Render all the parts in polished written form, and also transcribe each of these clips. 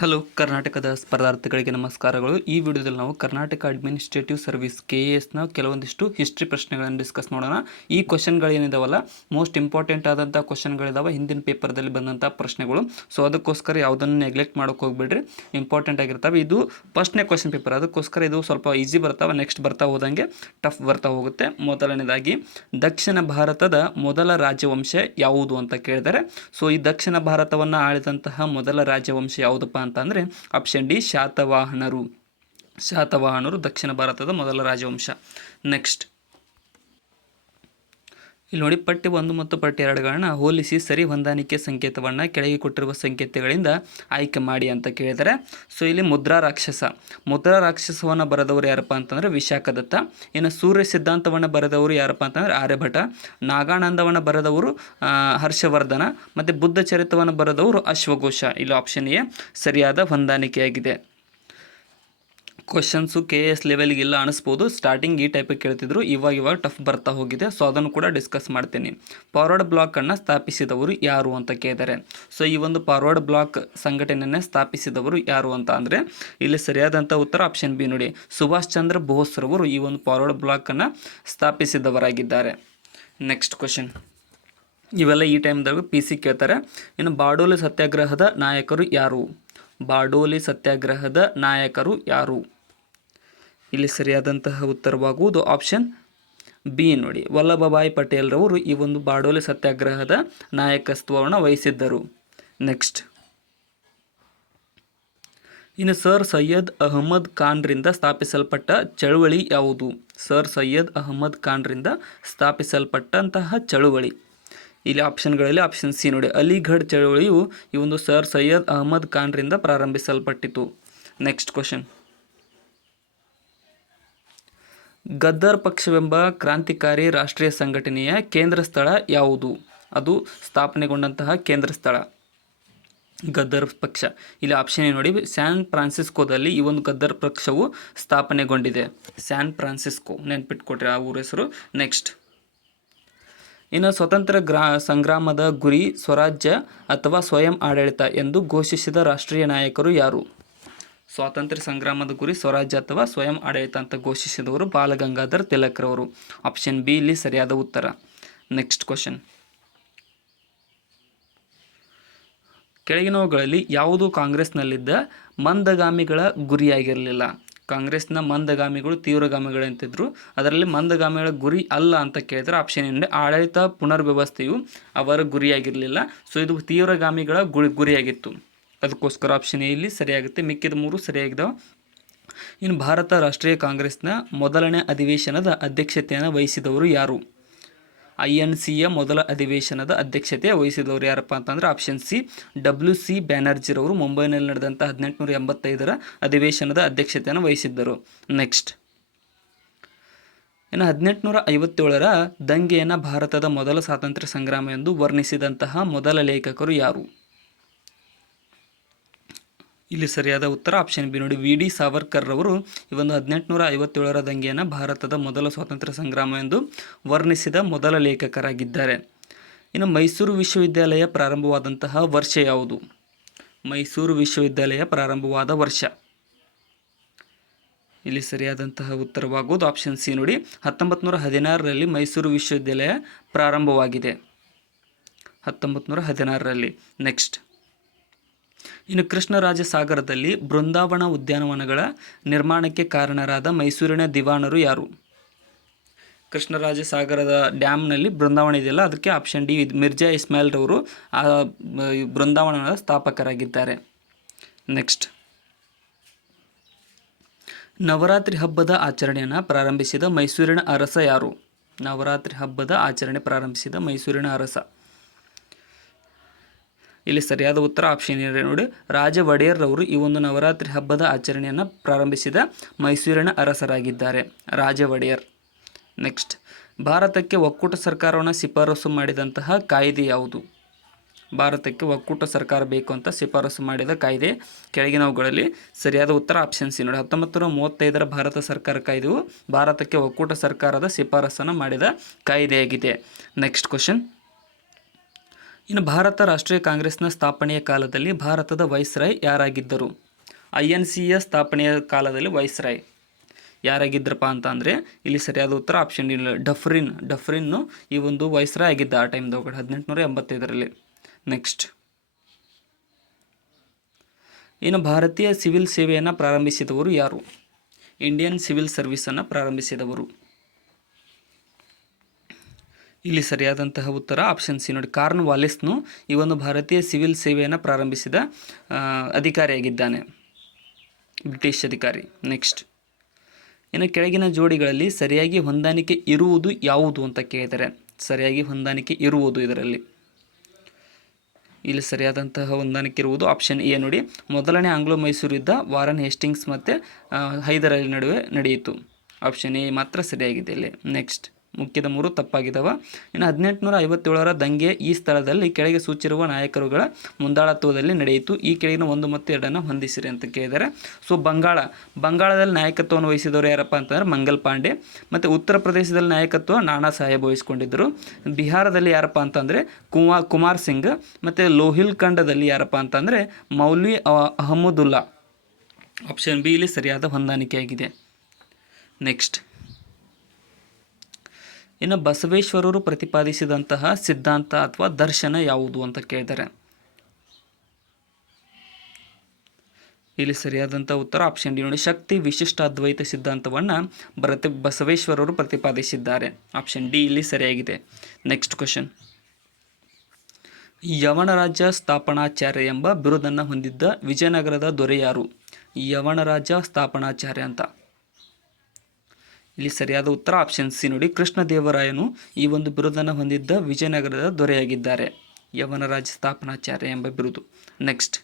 Hello ಕರ್ನಾಟಕದ ಸ್ಪರ್ಧಾರ್ಥಿಗಳಿಗೆ ನಮಸ್ಕಾರಗಳು. ಈ ವಿಡಿಯೋದಲ್ಲಿ ನಾವು ಕರ್ನಾಟಕ ಅಡ್ಮಿನಿಸ್ಟ್ರೇಟಿವ್ ಸರ್ವಿಸ್ KASನ ಕೆಲವೊಂದಿಷ್ಟು ಹಿಸ್ಟ್ರಿ ಪ್ರಶ್ನೆಗಳನ್ನು ಡಿಸ್ಕಸ್ ಮಾಡೋಣ. ಈ ಕ್ವಶನ್ಗಳೇನಿದಾವಲ್ಲ ಮೋಸ್ಟ್ ಇಂಪಾರ್ಟೆಂಟ್ ಆದಂಥ ಕ್ವಶನ್ಗಳಿದಾವೆ, ಹಿಂದಿನ ಪೇಪರ್ದಲ್ಲಿ ಬಂದಂಥ ಪ್ರಶ್ನೆಗಳು. ಸೊ ಅದಕ್ಕೋಸ್ಕರ ಯಾವುದನ್ನು ನೆಗ್ಲೆಕ್ಟ್ ಮಾಡೋಕೆ ಹೋಗ್ಬೇಡ್ರಿ, ಇಂಪಾರ್ಟೆಂಟ್ ಆಗಿರ್ತವೆ. ಇದು ಫಸ್ಟ್ನೇ ಕ್ವಶನ್ ಪೇಪರ್, ಅದಕ್ಕೋಸ್ಕರ ಇದು ಸ್ವಲ್ಪ ಈಸಿ ಬರ್ತಾವೆ, ನೆಕ್ಸ್ಟ್ ಬರ್ತಾ ಹೋದಂಗೆ ಟಫ್ ಬರ್ತಾ ಹೋಗುತ್ತೆ. ಮೊದಲನೇದಾಗಿ ದಕ್ಷಿಣ ಭಾರತದ ಮೊದಲ ರಾಜವಂಶ ಯಾವುದು ಅಂತ ಕೇಳಿದರೆ, ಸೊ ಈ ದಕ್ಷಿಣ ಭಾರತವನ್ನು ಆಳಿದಂತಹ ಮೊದಲ ರಾಜವಂಶ ಯಾವುದಪ್ಪ ಅಂತಂದರೆ ಆಪ್ಷನ್ ಡಿ ಶಾತವಾಹನರು. ಶಾತವಾಹನರು ದಕ್ಷಿಣ ಭಾರತದ ಮೊದಲ ರಾಜವಂಶ. ನೆಕ್ಸ್ಟ್ ಇಲ್ಲಿ ನೋಡಿ, ಪಟ್ಟಿ 1 ಮತ್ತು ಪಟ್ಟಿ 2ಗಳನ್ನ ಹೋಲಿಸಿ ಸರಿ ಹೊಂದಾಣಿಕೆ ಸಂಕೇತವನ್ನು ಕೆಳಗೆ ಕೊಟ್ಟಿರುವ ಸಂಕೇತಗಳಿಂದ ಆಯ್ಕೆ ಮಾಡಿ ಅಂತ ಕೇಳಿದರೆ, ಸೊ ಇಲ್ಲಿ ಮುದ್ರಾ ರಾಕ್ಷಸವನ್ನು ಬರೆದವರು ಯಾರಪ್ಪ ಅಂತಂದರೆ ವಿಶಾಖದತ್ತ. ಇನ್ನು ಸೂರ್ಯ ಸಿದ್ಧಾಂತವನ್ನು ಬರೆದವರು ಯಾರಪ್ಪ ಅಂತಂದರೆ ಆರ್ಯಭಟ. ನಾಗಾನಂದವನ್ನು ಬರೆದವರು ಹರ್ಷವರ್ಧನ. ಮತ್ತು ಬುದ್ಧ ಚರಿತವನ್ನು ಬರೆದವರು ಅಶ್ವಘೋಷ. ಇಲ್ಲಿ ಆಪ್ಷನ್ ಎ ಸರಿಯಾದ ಹೊಂದಾಣಿಕೆಯಾಗಿದೆ. ಕ್ವಶನ್ಸು KS ಲೆವೆಲ್ಗೆ ಇಲ್ಲ ಅನಿಸ್ಬೋದು, ಸ್ಟಾರ್ಟಿಂಗ್ ಈ ಟೈಪಿಗೆ ಕೇಳ್ತಿದ್ರು, ಇವಾಗ ಟಫ್ ಬರ್ತಾ ಹೋಗಿದೆ. ಸೊ ಅದನ್ನು ಕೂಡ ಡಿಸ್ಕಸ್ ಮಾಡ್ತೀನಿ. ಫಾರ್ವರ್ಡ್ ಬ್ಲಾಕನ್ನು ಸ್ಥಾಪಿಸಿದವರು ಯಾರು ಅಂತ ಕೇಳಿದ್ದಾರೆ. ಸೊ ಈ ಒಂದು ಫಾರ್ವರ್ಡ್ ಬ್ಲಾಕ್ ಸಂಘಟನೆಯನ್ನು ಸ್ಥಾಪಿಸಿದವರು ಯಾರು ಅಂತ ಅಂದರೆ ಇಲ್ಲಿ ಸರಿಯಾದಂಥ ಉತ್ತರ ಆಪ್ಷನ್ ಬಿ ನೋಡಿ, ಸುಭಾಷ್ ಚಂದ್ರ ಬೋಸ್ರವರು ಈ ಒಂದು ಫಾರ್ವರ್ಡ್ ಬ್ಲಾಕನ್ನು ಸ್ಥಾಪಿಸಿದವರಾಗಿದ್ದಾರೆ. ನೆಕ್ಸ್ಟ್ ಕ್ವಶನ್, ಇವೆಲ್ಲ ಈ ಟೈಮ್ದಾಗ PC ಕೇಳ್ತಾರೆ. ಇನ್ನು ಬಾರ್ಡೋಲಿ ಸತ್ಯಾಗ್ರಹದ ನಾಯಕರು ಯಾರು? ಬಾರ್ಡೋಲಿ ಸತ್ಯಾಗ್ರಹದ ನಾಯಕರು ಯಾರು? ಇಲ್ಲಿ ಸರಿಯಾದಂತಹ ಉತ್ತರವಾಗುವುದು ಆಪ್ಷನ್ ಬಿ ನೋಡಿ, ವಲ್ಲಭಭಾಯಿ ಪಟೇಲ್ರವರು ಈ ಒಂದು ಬಾರ್ಡೋಲಿ ಸತ್ಯಾಗ್ರಹದ ನಾಯಕತ್ವವನ್ನು ವಹಿಸಿದ್ದರು. ನೆಕ್ಸ್ಟ್, ಇನ್ನು ಸರ್ ಸೈಯದ್ ಅಹಮದ್ ಖಾನ್ರಿಂದ ಸ್ಥಾಪಿಸಲ್ಪಟ್ಟ ಚಳುವಳಿ ಯಾವುದು? ಸರ್ ಸೈಯದ್ ಅಹಮದ್ ಖಾನ್ರಿಂದ ಸ್ಥಾಪಿಸಲ್ಪಟ್ಟಂತಹ ಚಳುವಳಿ. ಇಲ್ಲಿ ಆಪ್ಷನ್ಗಳಲ್ಲಿ ಆಪ್ಷನ್ ಸಿ ನೋಡಿ, ಅಲಿಘಡ್ ಚಳುವಳಿಯು ಈ ಒಂದು ಸರ್ ಸೈಯದ್ ಅಹಮದ್ ಖಾನ್ರಿಂದ ಪ್ರಾರಂಭಿಸಲ್ಪಟ್ಟಿತು. ನೆಕ್ಸ್ಟ್ ಕ್ವಶನ್, ಗದ್ದರ್ ಪಕ್ಷವೆಂಬ ಕ್ರಾಂತಿಕಾರಿ ರಾಷ್ಟ್ರೀಯ ಸಂಘಟನೆಯ ಕೇಂದ್ರ ಸ್ಥಳ ಯಾವುದು? ಅದು ಸ್ಥಾಪನೆಗೊಂಡಂತಹ ಕೇಂದ್ರ ಸ್ಥಳ ಗದ್ದರ್ ಪಕ್ಷ. ಇಲ್ಲಿ ಆಪ್ಷನ್ ಎ ನೋಡಿ, ಸ್ಯಾನ್ ಫ್ರಾನ್ಸಿಸ್ಕೋದಲ್ಲಿ ಈ ಒಂದು ಗದ್ದರ್ ಪಕ್ಷವು ಸ್ಥಾಪನೆಗೊಂಡಿದೆ. ಸ್ಯಾನ್ ಫ್ರಾನ್ಸಿಸ್ಕೋ ನೆನ್ಪಿಟ್ಕೊಟ್ರಿ ಆ ಊರ ಹೆಸರು. ನೆಕ್ಸ್ಟ್, ಇನ್ನು ಸ್ವತಂತ್ರ ಸಂಗ್ರಾಮದ ಗುರಿ ಸ್ವರಾಜ್ಯ ಅಥವಾ ಸ್ವಯಂ ಆಡಳಿತ ಎಂದು ಘೋಷಿಸಿದ ರಾಷ್ಟ್ರೀಯ ನಾಯಕರು ಯಾರು? ಸ್ವಾತಂತ್ರ್ಯ ಸಂಗ್ರಾಮದ ಗುರಿ ಸ್ವರಾಜ್ಯ ಅಥವಾ ಸ್ವಯಂ ಆಡಳಿತ ಅಂತ ಘೋಷಿಸಿದವರು ಬಾಲಗಂಗಾಧರ್ ತಿಲಕ್ರವರು. ಆಪ್ಷನ್ ಬಿ ಇಲ್ಲಿ ಸರಿಯಾದ ಉತ್ತರ. ನೆಕ್ಸ್ಟ್ ಕ್ವಶನ್, ಕೆಳಗಿನವುಗಳಲ್ಲಿ ಯಾವುದು ಕಾಂಗ್ರೆಸ್ನಲ್ಲಿದ್ದ ಮಂದಗಾಮಿಗಳ ಗುರಿಯಾಗಿರಲಿಲ್ಲ? ಕಾಂಗ್ರೆಸ್ನ ಮಂದಗಾಮಿಗಳು ತೀವ್ರಗಾಮಿಗಳು ಅಂತಿದ್ರು, ಅದರಲ್ಲಿ ಮಂದಗಾಮಿಗಳ ಗುರಿ ಅಲ್ಲ ಅಂತ ಕೇಳಿದ್ರೆ ಆಪ್ಷನ್ ಏನಿದೆ, ಆಡಳಿತ ಪುನರ್ವ್ಯವಸ್ಥೆಯು ಅವರ ಗುರಿಯಾಗಿರಲಿಲ್ಲ. ಸೊ ಇದು ತೀವ್ರಗಾಮಿಗಳ ಗುರಿಯಾಗಿತ್ತು, ಅದಕ್ಕೋಸ್ಕರ ಆಪ್ಷನ್ ಎ ಇಲ್ಲಿ ಸರಿಯಾಗುತ್ತೆ. ಮಿಕ್ಕಿದ 3 ಸರಿಯಾಗಿದ್ದಾವೆ. ಇನ್ನು ಭಾರತ ರಾಷ್ಟ್ರೀಯ ಕಾಂಗ್ರೆಸ್ನ ಮೊದಲನೇ ಅಧಿವೇಶನದ ಅಧ್ಯಕ್ಷತೆಯನ್ನು ವಹಿಸಿದವರು ಯಾರು? INCಯ ಮೊದಲ ಅಧಿವೇಶನದ ಅಧ್ಯಕ್ಷತೆ ವಹಿಸಿದವರು ಯಾರಪ್ಪ ಅಂತಂದರೆ ಆಪ್ಷನ್ ಸಿ WC ಬ್ಯಾನರ್ಜಿರವರು ಮುಂಬೈನಲ್ಲಿ ನಡೆದಂಥ 1885ರ ಅಧಿವೇಶನದ ಅಧ್ಯಕ್ಷತೆಯನ್ನು ವಹಿಸಿದ್ದರು. ನೆಕ್ಸ್ಟ್, ಇನ್ನು 1857ರ ದಂಗೆಯನ್ನು ಭಾರತದ ಮೊದಲ ಸ್ವಾತಂತ್ರ್ಯ ಸಂಗ್ರಾಮ ಎಂದು ವರ್ಣಿಸಿದಂತಹ ಮೊದಲ ಲೇಖಕರು ಯಾರು? ಇಲ್ಲಿ ಸರಿಯಾದ ಉತ್ತರ ಆಪ್ಷನ್ ಬಿ ನೋಡಿ, VD ಸಾವರ್ಕರ್ ರವರು ಈ ಒಂದು 1857ರ ದಂಗೆಯನ್ನು ಭಾರತದ ಮೊದಲ ಸ್ವಾತಂತ್ರ್ಯ ಸಂಗ್ರಾಮ ಎಂದು ವರ್ಣಿಸಿದ ಮೊದಲ ಲೇಖಕರಾಗಿದ್ದಾರೆ. ಇನ್ನು ಮೈಸೂರು ವಿಶ್ವವಿದ್ಯಾಲಯ ಪ್ರಾರಂಭವಾದಂತಹ ವರ್ಷ ಯಾವುದು? ಮೈಸೂರು ವಿಶ್ವವಿದ್ಯಾಲಯ ಪ್ರಾರಂಭವಾದ ವರ್ಷ, ಇಲ್ಲಿ ಸರಿಯಾದಂತಹ ಉತ್ತರವಾಗುವುದು ಆಪ್ಷನ್ ಸಿ ನೋಡಿ, 1916ರಲ್ಲಿ ಮೈಸೂರು ವಿಶ್ವವಿದ್ಯಾಲಯ ಪ್ರಾರಂಭವಾಗಿದೆ. 1916ರಲ್ಲಿ. ನೆಕ್ಸ್ಟ್, ಇನ್ನು ಕೃಷ್ಣರಾಜ ಸಾಗರದಲ್ಲಿ ಬೃಂದಾವನ ಉದ್ಯಾನವನಗಳ ನಿರ್ಮಾಣಕ್ಕೆ ಕಾರಣರಾದ ಮೈಸೂರಿನ ದಿವಾನರು ಯಾರು? ಕೃಷ್ಣರಾಜ ಸಾಗರದ ಡ್ಯಾಮ್ನಲ್ಲಿ ಬೃಂದಾವನ ಇದೆಯಲ್ಲ, ಅದಕ್ಕೆ ಆಪ್ಷನ್ ಡಿ ಮಿರ್ಜಾ ಇಸ್ಮಾಯಿಲ್ ರವರು ಆ ಬೃಂದಾವನದ ಸ್ಥಾಪಕರಾಗಿದ್ದಾರೆ. ನೆಕ್ಸ್ಟ್, ನವರಾತ್ರಿ ಹಬ್ಬದ ಆಚರಣೆಯನ್ನು ಪ್ರಾರಂಭಿಸಿದ ಮೈಸೂರಿನ ಅರಸ ಯಾರು? ನವರಾತ್ರಿ ಹಬ್ಬದ ಆಚರಣೆ ಪ್ರಾರಂಭಿಸಿದ ಮೈಸೂರಿನ ಅರಸ, ಇಲ್ಲಿ ಸರಿಯಾದ ಉತ್ತರ ಆಪ್ಷನ್ ಇದೆ ನೋಡಿ, ರಾಜ ಒಡೆಯರ್ ರವರು ಈ ಒಂದು ನವರಾತ್ರಿ ಹಬ್ಬದ ಆಚರಣೆಯನ್ನು ಪ್ರಾರಂಭಿಸಿದ ಮೈಸೂರಿನ ಅರಸರಾಗಿದ್ದಾರೆ, ರಾಜ ಒಡೆಯರ್. ನೆಕ್ಸ್ಟ್, ಭಾರತಕ್ಕೆ ಒಕ್ಕೂಟ ಸರ್ಕಾರವನ್ನು ಶಿಫಾರಸು ಮಾಡಿದಂತಹ ಕಾಯ್ದೆ ಯಾವುದು? ಭಾರತಕ್ಕೆ ಒಕ್ಕೂಟ ಸರ್ಕಾರ ಬೇಕು ಅಂತ ಶಿಫಾರಸು ಮಾಡಿದ ಕಾಯ್ದೆ ಕೆಳಗಿನವುಗಳಲ್ಲಿ ಸರಿಯಾದ ಉತ್ತರ ಆಪ್ಷನ್ ಸಿ ನೋಡಿ, 1935ರ ಭಾರತ ಸರ್ಕಾರ ಕಾಯ್ದೆಯು ಭಾರತಕ್ಕೆ ಒಕ್ಕೂಟ ಸರ್ಕಾರದ ಶಿಫಾರಸನ್ನು ಮಾಡಿದ ಕಾಯ್ದೆಯಾಗಿದೆ. ನೆಕ್ಸ್ಟ್ ಕ್ವಶನ್, ಇನ್ನು ಭಾರತ ರಾಷ್ಟ್ರೀಯ ಕಾಂಗ್ರೆಸ್ನ ಸ್ಥಾಪನೆಯ ಕಾಲದಲ್ಲಿ ಭಾರತದ ವೈಸ್ರಾಯ್ ಯಾರಾಗಿದ್ದರು? INCಯ ಸ್ಥಾಪನೆಯ ಕಾಲದಲ್ಲಿ ವೈಸ್ರಾಯ್ ಯಾರಾಗಿದ್ದರಪ್ಪ ಅಂತ ಅಂದರೆ ಇಲ್ಲಿ ಸರಿಯಾದ ಉತ್ತರ ಆಪ್ಷನ್ ಇಲ್ಲ, ಡಫ್ರಿನ್ನು ಈ ಒಂದು ವೈಸ್ರಾಯ್ ಆಗಿದ್ದ ಆ ಟೈಮ್ದೊಳಗಡೆ 1885ರಲ್ಲಿ. ನೆಕ್ಸ್ಟ್, ಇನ್ನು ಭಾರತೀಯ ಸಿವಿಲ್ ಸೇವೆಯನ್ನು ಪ್ರಾರಂಭಿಸಿದವರು ಯಾರು? ಇಂಡಿಯನ್ ಸಿವಿಲ್ ಸರ್ವಿಸನ್ನು ಪ್ರಾರಂಭಿಸಿದವರು. ಇಲ್ಲಿ ಸರಿಯಾದಂತಹ ಉತ್ತರ ಆಪ್ಷನ್ ಸಿ ನೋಡಿ, ಕಾರ್ನ್ ವಾಲಿಸ್ನು ಈ ಒಂದು ಭಾರತೀಯ ಸಿವಿಲ್ ಸೇವೆಯನ್ನು ಪ್ರಾರಂಭಿಸಿದ ಅಧಿಕಾರಿಯಾಗಿದ್ದಾನೆ, ಬ್ರಿಟಿಷ್ ಅಧಿಕಾರಿ. ನೆಕ್ಸ್ಟ್, ಇನ್ನು ಕೆಳಗಿನ ಜೋಡಿಗಳಲ್ಲಿ ಸರಿಯಾಗಿ ಹೊಂದಾಣಿಕೆ ಇರುವುದು ಯಾವುದು ಅಂತ ಕೇಳಿದರೆ, ಸರಿಯಾಗಿ ಹೊಂದಾಣಿಕೆ ಇರುವುದು ಇದರಲ್ಲಿ ಇಲ್ಲಿ ಸರಿಯಾದಂತಹ ಹೊಂದಾಣಿಕೆ ಇರುವುದು ಆಪ್ಷನ್ ಎ ನೋಡಿ, ಮೊದಲನೇ ಆಂಗ್ಲೋ ಮೈಸೂರು ಯುದ್ಧ ವಾರನ್ ಹೇಸ್ಟಿಂಗ್ಸ್ ಮತ್ತು ಹೈದರ್ ಅಲಿ ನಡುವೆ ನಡೆಯಿತು. ಆಪ್ಷನ್ ಎ ಮಾತ್ರ ಸರಿಯಾಗಿದೆ ಇಲ್ಲಿ. ನೆಕ್ಸ್ಟ್, ಮುಖ್ಯದ 3 ತಪ್ಪಾಗಿದ್ದಾವೆ. ಇನ್ನು 1857ರ ದಂಗೆ ಈ ಸ್ಥಳದಲ್ಲಿ ಕೆಳಗೆ ಸೂಚಿರುವ ನಾಯಕರುಗಳ ಮುಂದಾಳತ್ವದಲ್ಲಿ ನಡೆಯಿತು. ಈ ಕೆಳಗಿನ 1 ಮತ್ತು 2 ಹೊಂದಿಸಿರಿ ಅಂತ ಕೇಳಿದ್ದಾರೆ. ಸೊ ಬಂಗಾಳದಲ್ಲಿ ನಾಯಕತ್ವವನ್ನು ವಹಿಸಿದವರು ಯಾರಪ್ಪ ಅಂತಂದರೆ ಮಂಗಲ್ ಪಾಂಡೆ, ಮತ್ತು ಉತ್ತರ ಪ್ರದೇಶದಲ್ಲಿ ನಾಯಕತ್ವ ನಾನಾ ಸಾಹೇಬ್ ವಹಿಸಿಕೊಂಡಿದ್ದರು. ಬಿಹಾರದಲ್ಲಿ ಯಾರಪ್ಪ ಅಂತಂದರೆ ಕುಮಾರ್ ಸಿಂಗ್, ಮತ್ತು ಲೋಹಿಲ್ ಖಂಡದಲ್ಲಿ ಯಾರಪ್ಪ ಅಂತಂದರೆ ಮೌಲ್ವಿ ಅಹಮದುಲ್ಲಾ. ಆಪ್ಷನ್ ಬಿ ಇಲ್ಲಿ ಸರಿಯಾದ ಹೊಂದಾಣಿಕೆಯಾಗಿದೆ. ನೆಕ್ಸ್ಟ್, ಇನ್ನು ಬಸವೇಶ್ವರರು ಪ್ರತಿಪಾದಿಸಿದಂತಹ ಸಿದ್ಧಾಂತ ಅಥವಾ ದರ್ಶನ ಯಾವುದು ಅಂತ ಕೇಳಿದ್ದಾರೆ. ಇಲ್ಲಿ ಸರಿಯಾದಂಥ ಉತ್ತರ ಆಪ್ಷನ್ ಡಿ ನೋಡಿ, ಶಕ್ತಿ ವಿಶಿಷ್ಟ ಅದ್ವೈತ ಸಿದ್ಧಾಂತವನ್ನು ಬಸವೇಶ್ವರರು ಪ್ರತಿಪಾದಿಸಿದ್ದಾರೆ. ಆಪ್ಷನ್ ಡಿ ಇಲ್ಲಿ ಸರಿಯಾಗಿದೆ. ನೆಕ್ಸ್ಟ್ ಕ್ವಶನ್, ಯವನರಾಜ್ಯ ಸ್ಥಾಪನಾಚಾರ್ಯ ಎಂಬ ಬಿರುದನ್ನು ಹೊಂದಿದ್ದ ವಿಜಯನಗರದ ದೊರೆ ಯಾರು? ಯವನರಾಜ್ಯ ಸ್ಥಾಪನಾಚಾರ್ಯ ಅಂತ. ಇಲ್ಲಿ ಸರಿಯಾದ ಉತ್ತರ ಆಪ್ಷನ್ ಸಿ ನೋಡಿ, ಕೃಷ್ಣದೇವರಾಯನು ಈ ಒಂದು ಬಿರುದನ್ನು ಹೊಂದಿದ್ದ ವಿಜಯನಗರದ ದೊರೆಯಾಗಿದ್ದಾರೆ, ಯವನರಾಜ್ಯ ಸ್ಥಾಪನಾಚಾರ್ಯ ಎಂಬ ಬಿರುದು. ನೆಕ್ಸ್ಟ್,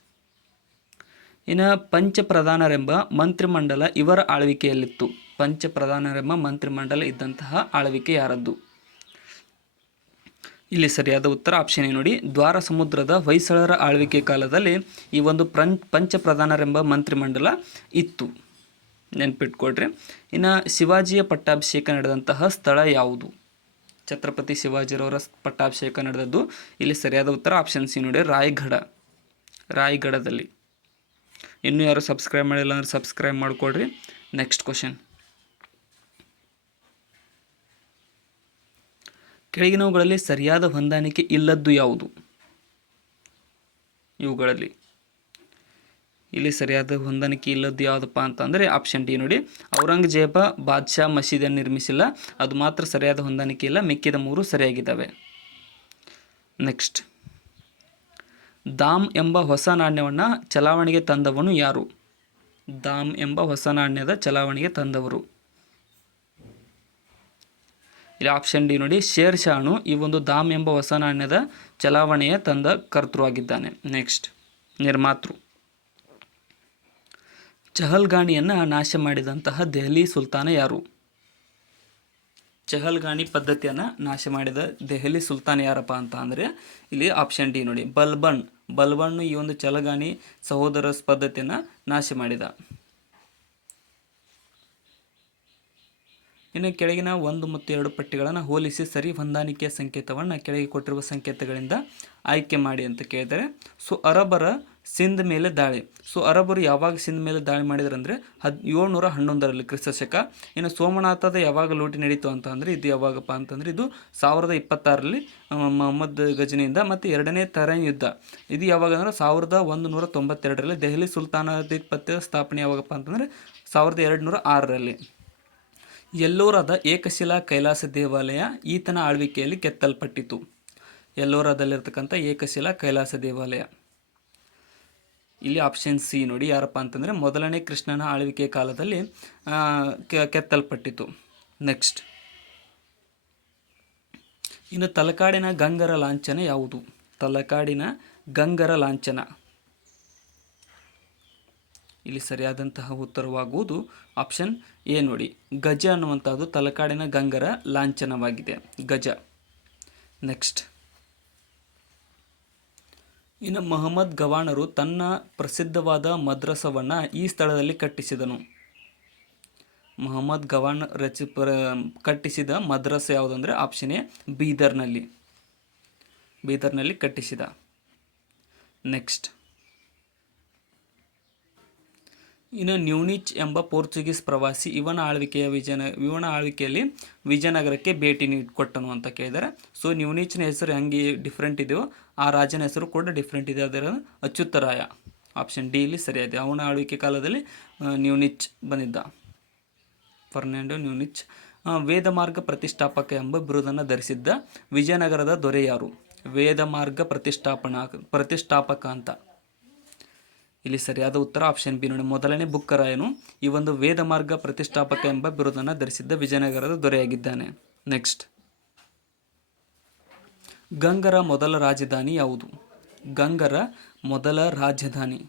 ಇನ್ನು ಪಂಚಪ್ರಧಾನರೆಂಬ ಮಂತ್ರಿಮಂಡಲ ಇವರ ಆಳ್ವಿಕೆಯಲ್ಲಿತ್ತು. ಪಂಚಪ್ರಧಾನರೆಂಬ ಮಂತ್ರಿಮಂಡಲ ಇದ್ದಂತಹ ಆಳ್ವಿಕೆ ಯಾರದ್ದು? ಇಲ್ಲಿ ಸರಿಯಾದ ಉತ್ತರ ಆಪ್ಷನ್ ಎ ನೋಡಿ, ದ್ವಾರ ಸಮುದ್ರದ ಹೊಯ್ಸಳರ ಆಳ್ವಿಕೆ ಕಾಲದಲ್ಲಿ ಈ ಒಂದು ಪಂಚಪ್ರಧಾನರೆಂಬ ಮಂತ್ರಿಮಂಡಲ ಇತ್ತು, ನೆನ್ಪಿಟ್ಕೊಳ್ರಿ. ಇನ್ನು ಶಿವಾಜಿಯ ಪಟ್ಟಾಭಿಷೇಕ ನಡೆದಂತಹ ಸ್ಥಳ ಯಾವುದು? ಛತ್ರಪತಿ ಶಿವಾಜಿರವರ ಪಟ್ಟಾಭಿಷೇಕ ನಡೆದದ್ದು ಇಲ್ಲಿ ಸರಿಯಾದ ಉತ್ತರ ಆಪ್ಷನ್ ಸಿ ನೋಡಿ, ರಾಯಗಢದಲ್ಲಿ. ಇನ್ನೂ ಯಾರು ಸಬ್ಸ್ಕ್ರೈಬ್ ಮಾಡಿಲ್ಲ ಅಂದರೆ ಸಬ್ಸ್ಕ್ರೈಬ್ ಮಾಡಿಕೊಡ್ರಿ. ನೆಕ್ಸ್ಟ್ ಕ್ವಶನ್, ಕೆಳಗಿನವುಗಳಲ್ಲಿ ಸರಿಯಾದ ಹೊಂದಾಣಿಕೆ ಇಲ್ಲದ್ದು ಯಾವುದು? ಇವುಗಳಲ್ಲಿ ಇಲ್ಲಿ ಸರಿಯಾದ ಹೊಂದಾಣಿಕೆ ಇಲ್ಲದ್ದು ಯಾವುದಪ್ಪ ಅಂತಂದರೆ ಆಪ್ಷನ್ ಡಿ ನೋಡಿ, ಔರಂಗಜೇಬ ಬಾದ್ಶಾ ಮಸೀದಿಯನ್ನು ನಿರ್ಮಿಸಿಲ್ಲ, ಅದು ಮಾತ್ರ ಸರಿಯಾದ ಹೊಂದಾಣಿಕೆ ಇಲ್ಲ, ಮಿಕ್ಕಿದ 3 ಸರಿಯಾಗಿದ್ದಾವೆ. ನೆಕ್ಸ್ಟ್, ದಾಮ್ ಎಂಬ ಹೊಸ ನಾಣ್ಯವನ್ನು ಚಲಾವಣೆಗೆ ತಂದವನು ಯಾರು? ದಾಮ್ ಎಂಬ ಹೊಸ ನಾಣ್ಯದ ಚಲಾವಣೆಗೆ ತಂದವರು ಇಲ್ಲಿ ಆಪ್ಷನ್ ಡಿ ನೋಡಿ, ಶೇರ್ ಶಾನು ಈ ಒಂದು ದಾಮ್ ಎಂಬ ಹೊಸ ನಾಣ್ಯದ ಚಲಾವಣೆಯ ತಂದ ಕರ್ತೃವಾಗಿದ್ದಾನೆ. ನೆಕ್ಸ್ಟ್, ನಿರ್ಮಾತೃ. ಚಹಲ್ಗಾಣಿಯನ್ನು ನಾಶ ಮಾಡಿದಂತಹ ದೆಹಲಿ ಸುಲ್ತಾನ ಯಾರು? ಚಹಲ್ಗಾಣಿ ಪದ್ಧತಿಯನ್ನು ನಾಶ ಮಾಡಿದ ದೆಹಲಿ ಸುಲ್ತಾನ್ ಯಾರಪ್ಪ ಅಂತ ಅಂದರೆ ಇಲ್ಲಿ ಆಪ್ಷನ್ ಡಿ ನೋಡಿ, ಬಲ್ಬಣ್ಣು ಈ ಒಂದು ಚಹಲ್ಗಾಣಿ ಸಹೋದರ ಪದ್ಧತಿಯನ್ನು ನಾಶ ಮಾಡಿದ. ಇನ್ನು ಕೆಳಗಿನ 1 ಮತ್ತು 2 ಪಟ್ಟಿಗಳನ್ನು ಹೋಲಿಸಿ ಸರಿ ಹೊಂದಾಣಿಕೆಯ ಸಂಕೇತವನ್ನು ಕೆಳಗೆ ಕೊಟ್ಟಿರುವ ಸಂಕೇತಗಳಿಂದ ಆಯ್ಕೆ ಮಾಡಿ ಅಂತ ಕೇಳಿದರೆ. ಸೊ ಅರಬರ ಸಿಂಧ್ ಮೇಲೆ ದಾಳಿ. ಸೊ ಅರಬರು ಯಾವಾಗ ಸಿಂಧ್ ಮೇಲೆ ದಾಳಿ ಮಾಡಿದ್ರಂದರೆ 1711ರಲ್ಲಿ ಕ್ರಿಸ್ತಶಕ. ಇನ್ನು ಸೋಮನಾಥದ ಯಾವಾಗ ಲೂಟಿ ನಡೀತು ಅಂತ ಅಂದರೆ ಇದು ಯಾವಾಗಪ್ಪ ಅಂತಂದರೆ ಇದು 1026ರಲ್ಲಿ ಮೊಹಮ್ಮದ್ ಗಜನಿಯಿಂದ. ಮತ್ತು 2ನೇ ತರೈನ್ ಯುದ್ಧ ಇದು ಯಾವಾಗ ಅಂದರೆ 1192ರಲ್ಲಿ. ದೆಹಲಿ ಸುಲ್ತಾನಾಧಿಪತ್ಯದ ಸ್ಥಾಪನೆ ಯಾವಾಗಪ್ಪ ಅಂತಂದರೆ 1206ರಲ್ಲಿ. ಎಲ್ಲೋರಾದ ಏಕಶಿಲಾ ಕೈಲಾಸ ದೇವಾಲಯ ಈತನ ಆಳ್ವಿಕೆಯಲ್ಲಿ ಕೆತ್ತಲ್ಪಟ್ಟಿತು. ಎಲ್ಲೋರಾದಲ್ಲಿರ್ತಕ್ಕಂಥ ಏಕಶಿಲಾ ಕೈಲಾಸ ದೇವಾಲಯ ಇಲ್ಲಿ ಆಪ್ಷನ್ ಸಿ ನೋಡಿ, ಯಾರಪ್ಪ ಅಂತಂದರೆ ಮೊದಲನೇ ಕೃಷ್ಣನ ಆಳ್ವಿಕೆ ಕಾಲದಲ್ಲಿ ಕೆತ್ತಲ್ಪಟ್ಟಿತು. ನೆಕ್ಸ್ಟ್, ಇನ್ನು ತಲಕಾಡಿನ ಗಂಗರ ಲಾಂಛನ ಯಾವುದು? ತಲಕಾಡಿನ ಗಂಗರ ಲಾಂಛನ ಇಲ್ಲಿ ಸರಿಯಾದಂತಹ ಉತ್ತರವಾಗುವುದು ಆಪ್ಷನ್ ಎ ನೋಡಿ, ಗಜ ಅನ್ನುವಂಥದ್ದು ತಲಕಾಡಿನ ಗಂಗರ ಲಾಂಛನವಾಗಿದೆ, ಗಜ. ನೆಕ್ಸ್ಟ್, ಇನ್ನು ಮೊಹಮ್ಮದ್ ಗವಾಣರು ತನ್ನ ಪ್ರಸಿದ್ಧವಾದ ಮದ್ರಸವನ್ನು ಈ ಸ್ಥಳದಲ್ಲಿ ಕಟ್ಟಿಸಿದನು. ಮೊಹಮ್ಮದ್ ಗವಾನ್ ಕಟ್ಟಿಸಿದ ಮದ್ರಸ ಯಾವುದಂದರೆ ಆಪ್ಷನ್ ಎ ಬೀದರ್ನಲ್ಲಿ. ಬೀದರ್ನಲ್ಲಿ ಕಟ್ಟಿಸಿದ. ನೆಕ್ಸ್ಟ್, ಇನ್ನು ನ್ಯೂನಿಚ್ ಎಂಬ ಪೋರ್ಚುಗೀಸ್ ಪ್ರವಾಸಿ ಇವನ ಆಳ್ವಿಕೆಯಲ್ಲಿ ವಿಜಯನಗರಕ್ಕೆ ಭೇಟಿ ಕೊಟ್ಟನು ಅಂತ ಕೇಳಿದ್ದಾರೆ. ಸೊ ನ್ಯೂನಿಚ್ನ ಹೆಸರು ಹೆಂಗೆ ಡಿಫ್ರೆಂಟ್ ಇದೆಯೋ ಆ ರಾಜನ ಹೆಸರು ಕೂಡ ಡಿಫ್ರೆಂಟ್ ಇದೆ. ಅದರ ಅಚ್ಯುತರಾಯ. ಆಪ್ಷನ್ ಡಿ ಇಲ್ಲಿ ಸರಿಯಾಗಿದೆ. ಅವನ ಆಳ್ವಿಕೆ ಕಾಲದಲ್ಲಿ ನ್ಯೂನಿಚ್ ಬಂದಿದ್ದ, ಫರ್ನಾಂಡೋ ನ್ಯೂನಿಚ್. ವೇದಮಾರ್ಗ ಪ್ರತಿಷ್ಠಾಪಕ ಎಂಬ ಬಿರುದನ್ನು ಧರಿಸಿದ್ದ ವಿಜಯನಗರದ ದೊರೆ ಯಾರು? ವೇದಮಾರ್ಗ ಪ್ರತಿಷ್ಠಾಪಕ ಅಂತ. ಇಲ್ಲಿ ಸರಿಯಾದ ಉತ್ತರ ಆಪ್ಷನ್ ಬಿ ನೋಡಿ, ಮೊದಲನೇ ಬುಕ್ಕರಾಯನು ಈ ಒಂದು ವೇದಮಾರ್ಗ ಪ್ರತಿಷ್ಠಾಪಕ ಎಂಬ ಬಿರುದನ್ನು ಧರಿಸಿದ್ದ ವಿಜಯನಗರದ ದೊರೆಯಾಗಿದ್ದಾನೆ. ನೆಕ್ಸ್ಟ್, ಗಂಗರ ಮೊದಲ ರಾಜಧಾನಿ ಯಾವುದು? ಗಂಗರ ಮೊದಲ ರಾಜಧಾನಿ.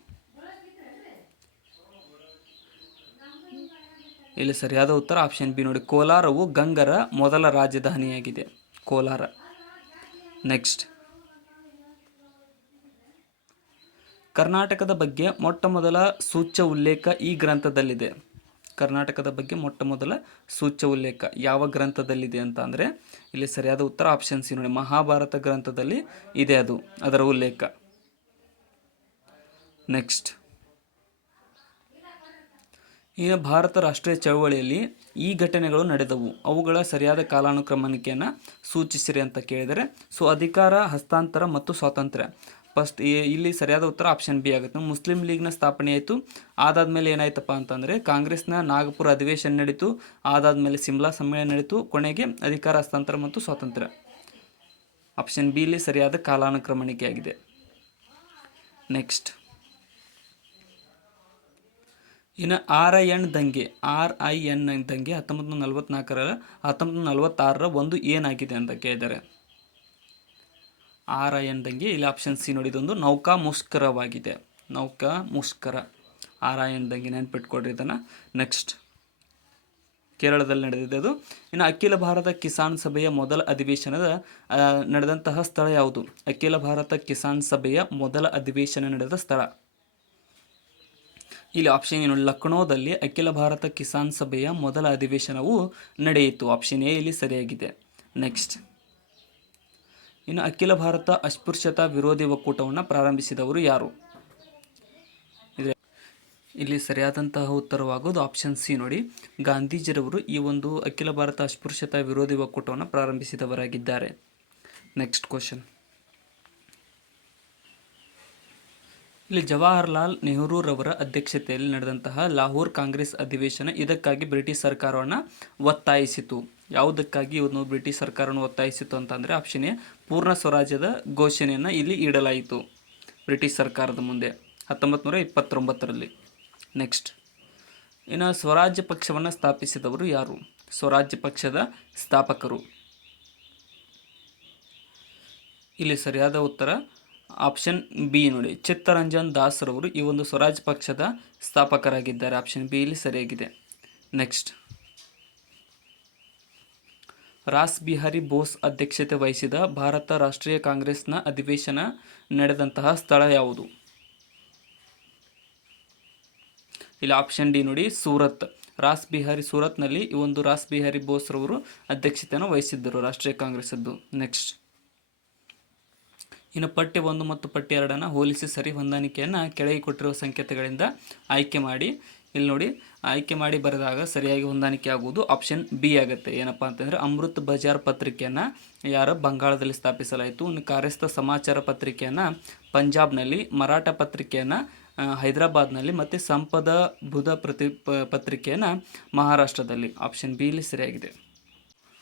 ಇಲ್ಲಿ ಸರಿಯಾದ ಉತ್ತರ ಆಪ್ಷನ್ ಬಿ ನೋಡಿ, ಕೋಲಾರವು ಗಂಗರ ಮೊದಲ ರಾಜಧಾನಿಯಾಗಿದೆ. ಕೋಲಾರ. ನೆಕ್ಸ್ಟ್, ಕರ್ನಾಟಕದ ಬಗ್ಗೆ ಮೊಟ್ಟ ಮೊದಲ ಸೂಚ್ಯ ಉಲ್ಲೇಖ ಈ ಗ್ರಂಥದಲ್ಲಿದೆ. ಕರ್ನಾಟಕದ ಬಗ್ಗೆ ಮೊಟ್ಟ ಮೊದಲ ಸೂಚ್ಯ ಉಲ್ಲೇಖ ಯಾವ ಗ್ರಂಥದಲ್ಲಿದೆ ಅಂತ ಅಂದರೆ ಇಲ್ಲಿ ಸರಿಯಾದ ಉತ್ತರ ಆಪ್ಷನ್ ಸಿ ನೋಡಿ, ಮಹಾಭಾರತ ಗ್ರಂಥದಲ್ಲಿ ಇದೆ ಅದರ ಉಲ್ಲೇಖ. ನೆಕ್ಸ್ಟ್, ಈಗ ಭಾರತ ರಾಷ್ಟ್ರೀಯ ಚಳವಳಿಯಲ್ಲಿ ಈ ಘಟನೆಗಳು ನಡೆದವು, ಅವುಗಳ ಸರಿಯಾದ ಕಾಲಾನುಕ್ರಮಣಿಕೆಯನ್ನು ಸೂಚಿಸಿರಿ ಅಂತ ಕೇಳಿದರೆ, ಸೊ ಅಧಿಕಾರ ಹಸ್ತಾಂತರ ಮತ್ತು ಸ್ವಾತಂತ್ರ್ಯ. ಫಸ್ಟ್ ಇಲ್ಲಿ ಸರಿಯಾದ ಉತ್ತರ ಆಪ್ಷನ್ ಬಿ ಆಗುತ್ತೆ. ಮುಸ್ಲಿಂ ಲೀಗ್ನ ಸ್ಥಾಪನೆ ಆಯಿತು, ಅದಾದಮೇಲೆ ಏನಾಯ್ತಪ್ಪ ಅಂತಂದರೆ ಕಾಂಗ್ರೆಸ್ನ ನಾಗಪುರ ಅಧಿವೇಶನ ನಡೀತು, ಅದಾದಮೇಲೆ ಸಿಮ್ಲಾ ಸಮ್ಮೇಳನ ನಡೀತು, ಕೊನೆಗೆ ಅಧಿಕಾರ ಹಸ್ತಾಂತರ ಮತ್ತು ಸ್ವಾತಂತ್ರ್ಯ. ಆಪ್ಷನ್ ಬಿ ಇಲ್ಲಿ ಸರಿಯಾದ ಕಾಲಾನುಕ್ರಮಣಿಕೆಯಾಗಿದೆ. ನೆಕ್ಸ್ಟ್, ಇನ್ನು RIN ದಂಗೆ 1946 ಒಂದು ಏನಾಗಿದೆ ಅಂತ ಕೇಳಿದ್ದಾರೆ. RIN ದಂಗೆ ಇಲ್ಲಿ ಆಪ್ಷನ್ ಸಿ ನೋಡಿ, ಇದೊಂದು ನೌಕಾ ಮುಷ್ಕರವಾಗಿದೆ. ನೌಕಾ ಮುಷ್ಕರ RIN ದಂಗೆ, ನೆನ್ಪಿಟ್ಕೊಡ್ರಿ ಇದನ್ನು. ನೆಕ್ಸ್ಟ್, ಕೇರಳದಲ್ಲಿ ನಡೆದಿದೆ ಅದು. ಇನ್ನು ಅಖಿಲ ಭಾರತ ಕಿಸಾನ್ ಸಭೆಯ ಮೊದಲ ಅಧಿವೇಶನದ ನಡೆದಂತಹ ಸ್ಥಳ ಯಾವುದು? ಅಖಿಲ ಭಾರತ ಕಿಸಾನ್ ಸಭೆಯ ಮೊದಲ ಅಧಿವೇಶನ ನಡೆದ ಸ್ಥಳ ಇಲ್ಲಿ ಆಪ್ಷನ್ ಏನು, ಲಕ್ನೋದಲ್ಲಿ ಅಖಿಲ ಭಾರತ ಕಿಸಾನ್ ಸಭೆಯ ಮೊದಲ ಅಧಿವೇಶನವು ನಡೆಯಿತು. ಆಪ್ಷನ್ ಎ ಇಲ್ಲಿ ಸರಿಯಾಗಿದೆ. ನೆಕ್ಸ್ಟ್, ಇನ್ನು ಅಖಿಲ ಭಾರತ ಅಸ್ಪೃಶ್ಯತಾ ವಿರೋಧಿ ಒಕ್ಕೂಟವನ್ನು ಪ್ರಾರಂಭಿಸಿದವರು ಯಾರು? ಇಲ್ಲಿ ಸರಿಯಾದಂತಹ ಉತ್ತರವಾಗೋದು ಆಪ್ಷನ್ ಸಿ ನೋಡಿ, ಗಾಂಧೀಜಿರವರು ಈ ಒಂದು ಅಖಿಲ ಭಾರತ ಅಸ್ಪೃಶ್ಯತಾ ವಿರೋಧಿ ಒಕ್ಕೂಟವನ್ನು ಪ್ರಾರಂಭಿಸಿದವರಾಗಿದ್ದಾರೆ. ನೆಕ್ಸ್ಟ್ ಕ್ವಶನ್, ಇಲ್ಲಿ ಜವಾಹರ್ಲಾಲ್ ನೆಹರೂರವರ ಅಧ್ಯಕ್ಷತೆಯಲ್ಲಿ ನಡೆದಂತಹ ಲಾಹೋರ್ ಕಾಂಗ್ರೆಸ್ ಅಧಿವೇಶನ ಇದಕ್ಕಾಗಿ ಬ್ರಿಟಿಷ್ ಸರ್ಕಾರವನ್ನು ಒತ್ತಾಯಿಸಿತು. ಯಾವುದಕ್ಕಾಗಿ ಇವನು ಬ್ರಿಟಿಷ್ ಸರ್ಕಾರವನ್ನು ಒತ್ತಾಯಿಸಿತು ಅಂತಂದರೆ ಆಪ್ಷನ್ ಎ, ಪೂರ್ಣ ಸ್ವರಾಜ್ಯದ ಘೋಷಣೆಯನ್ನು ಇಲ್ಲಿ ಇಡಲಾಯಿತು ಬ್ರಿಟಿಷ್ ಸರ್ಕಾರದ ಮುಂದೆ 1929ರಲ್ಲಿ. ನೆಕ್ಸ್ಟ್, ಇನ್ನು ಸ್ವರಾಜ್ಯ ಪಕ್ಷವನ್ನು ಸ್ಥಾಪಿಸಿದವರು ಯಾರು? ಸ್ವರಾಜ್ಯ ಪಕ್ಷದ ಸ್ಥಾಪಕರು. ಇಲ್ಲಿ ಸರಿಯಾದ ಉತ್ತರ ಆಪ್ಷನ್ ಬಿ ನೋಡಿ, ಚಿತ್ತರಂಜನ್ ದಾಸ್ರವರು ಈ ಒಂದು ಸ್ವರಾಜ್ ಪಕ್ಷದ ಸ್ಥಾಪಕರಾಗಿದ್ದಾರೆ. ಆಪ್ಷನ್ ಬಿ ಇಲ್ಲಿ ಸರಿಯಾಗಿದೆ. ನೆಕ್ಸ್ಟ್, ರಾಸ್ ಬಿಹಾರಿ ಬೋಸ್ ಅಧ್ಯಕ್ಷತೆ ವಹಿಸಿದ ಭಾರತ ರಾಷ್ಟ್ರೀಯ ಕಾಂಗ್ರೆಸ್ನ ಅಧಿವೇಶನ ನಡೆದಂತಹ ಸ್ಥಳ ಯಾವುದು? ಇಲ್ಲಿ ಆಪ್ಷನ್ ಡಿ ನೋಡಿ, ಸೂರತ್. ಸೂರತ್ನಲ್ಲಿ ಈ ಒಂದು ರಾಸ್ ಬಿಹಾರಿ ಬೋಸ್ರವರು ಅಧ್ಯಕ್ಷತೆಯನ್ನು ವಹಿಸಿದ್ದರು ರಾಷ್ಟ್ರೀಯ ಕಾಂಗ್ರೆಸ್ಸದ್ದು. ನೆಕ್ಸ್ಟ್, ಇನ್ನು ಪಠ್ಯ 1 ಮತ್ತು ಪಠ್ಯ 2 ಹೋಲಿಸಿ ಸರಿ ಹೊಂದಾಣಿಕೆಯನ್ನು ಕೆಳಗೆ ಕೊಟ್ಟಿರುವ ಸಂಕೇತಗಳಿಂದ ಆಯ್ಕೆ ಮಾಡಿ. ಇಲ್ಲಿ ನೋಡಿ, ಆಯ್ಕೆ ಮಾಡಿ ಬರೆದಾಗ ಸರಿಯಾಗಿ ಹೊಂದಾಣಿಕೆ ಆಗುವುದು ಆಪ್ಷನ್ ಬಿ ಆಗುತ್ತೆ. ಏನಪ್ಪ ಅಂತಂದರೆ ಅಮೃತ್ ಬಜಾರ್ ಪತ್ರಿಕೆಯನ್ನು ಬಂಗಾಳದಲ್ಲಿ ಸ್ಥಾಪಿಸಲಾಯಿತು. ಇನ್ನು ಕಾರ್ಯಸ್ಥ ಸಮಾಚಾರ ಪತ್ರಿಕೆಯನ್ನು ಪಂಜಾಬ್ನಲ್ಲಿ, ಮರಾಠ ಪತ್ರಿಕೆಯನ್ನು ಹೈದರಾಬಾದ್ನಲ್ಲಿ ಮತ್ತು ಸಂಪದ ಬುಧ ಪತ್ರಿಕೆಯನ್ನು ಮಹಾರಾಷ್ಟ್ರದಲ್ಲಿ. ಆಪ್ಷನ್ ಬಿ ಇಲ್ಲಿ ಸರಿಯಾಗಿದೆ.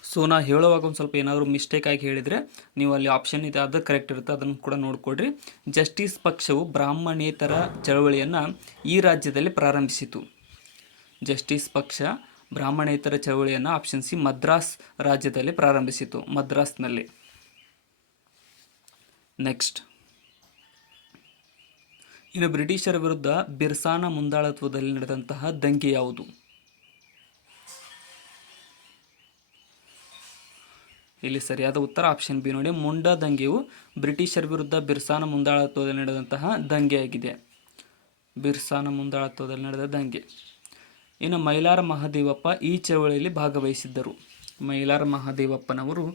ಸೊ ನಾ ಹೇಳುವಾಗ ಒಂದು ಸ್ವಲ್ಪ ಏನಾದರೂ ಮಿಸ್ಟೇಕ್ ಆಗಿ ಹೇಳಿದರೆ ನೀವು ಅಲ್ಲಿ ಆಪ್ಷನ್ ಇದೆ ಅದು ಕರೆಕ್ಟ್ ಇರುತ್ತೆ, ಅದನ್ನು ಕೂಡ ನೋಡಿಕೊಡ್ರಿ. ಜಸ್ಟಿಸ್ ಪಕ್ಷವು ಬ್ರಾಹ್ಮಣೇತರ ಚಳವಳಿಯನ್ನು ಈ ರಾಜ್ಯದಲ್ಲಿ ಪ್ರಾರಂಭಿಸಿತು. ಜಸ್ಟಿಸ್ ಪಕ್ಷ ಬ್ರಾಹ್ಮಣೇತರ ಚಳವಳಿಯನ್ನು ಆಪ್ಷನ್ ಸಿ ಮದ್ರಾಸ್ ರಾಜ್ಯದಲ್ಲಿ ಪ್ರಾರಂಭಿಸಿತು, ಮದ್ರಾಸ್ನಲ್ಲಿ. ನೆಕ್ಸ್ಟ್, ಇನ್ನು ಬ್ರಿಟಿಷರ ವಿರುದ್ಧ ಬಿರ್ಸಾನ ಮುಂದಾಳತ್ವದಲ್ಲಿ ನಡೆದಂತಹ ದಂಗೆ ಯಾವುದು? ಇಲ್ಲಿ ಸರಿಯಾದ ಉತ್ತರ ಆಪ್ಷನ್ ಬಿ ನೋಡಿ, ಮುಂಡಾ ದಂಗೆಯು ಬ್ರಿಟಿಷರ ವಿರುದ್ಧ ಬಿರ್ಸಾನ ಮುಂದಾಳತ್ವದಲ್ಲಿ ನಡೆದಂತಹ ದಂಗೆಯಾಗಿದೆ. ಬಿರ್ಸಾನ ಮುಂದಾಳತ್ವದಲ್ಲಿ ನಡೆದ ದಂಗೆ. ಇನ್ನು ಮೈಲಾರ ಮಹದೇವಪ್ಪ ಈ ಚಳವಳಿಯಲ್ಲಿ ಭಾಗವಹಿಸಿದ್ದರು. ಮೈಲಾರ ಮಹದೇವಪ್ಪನವರು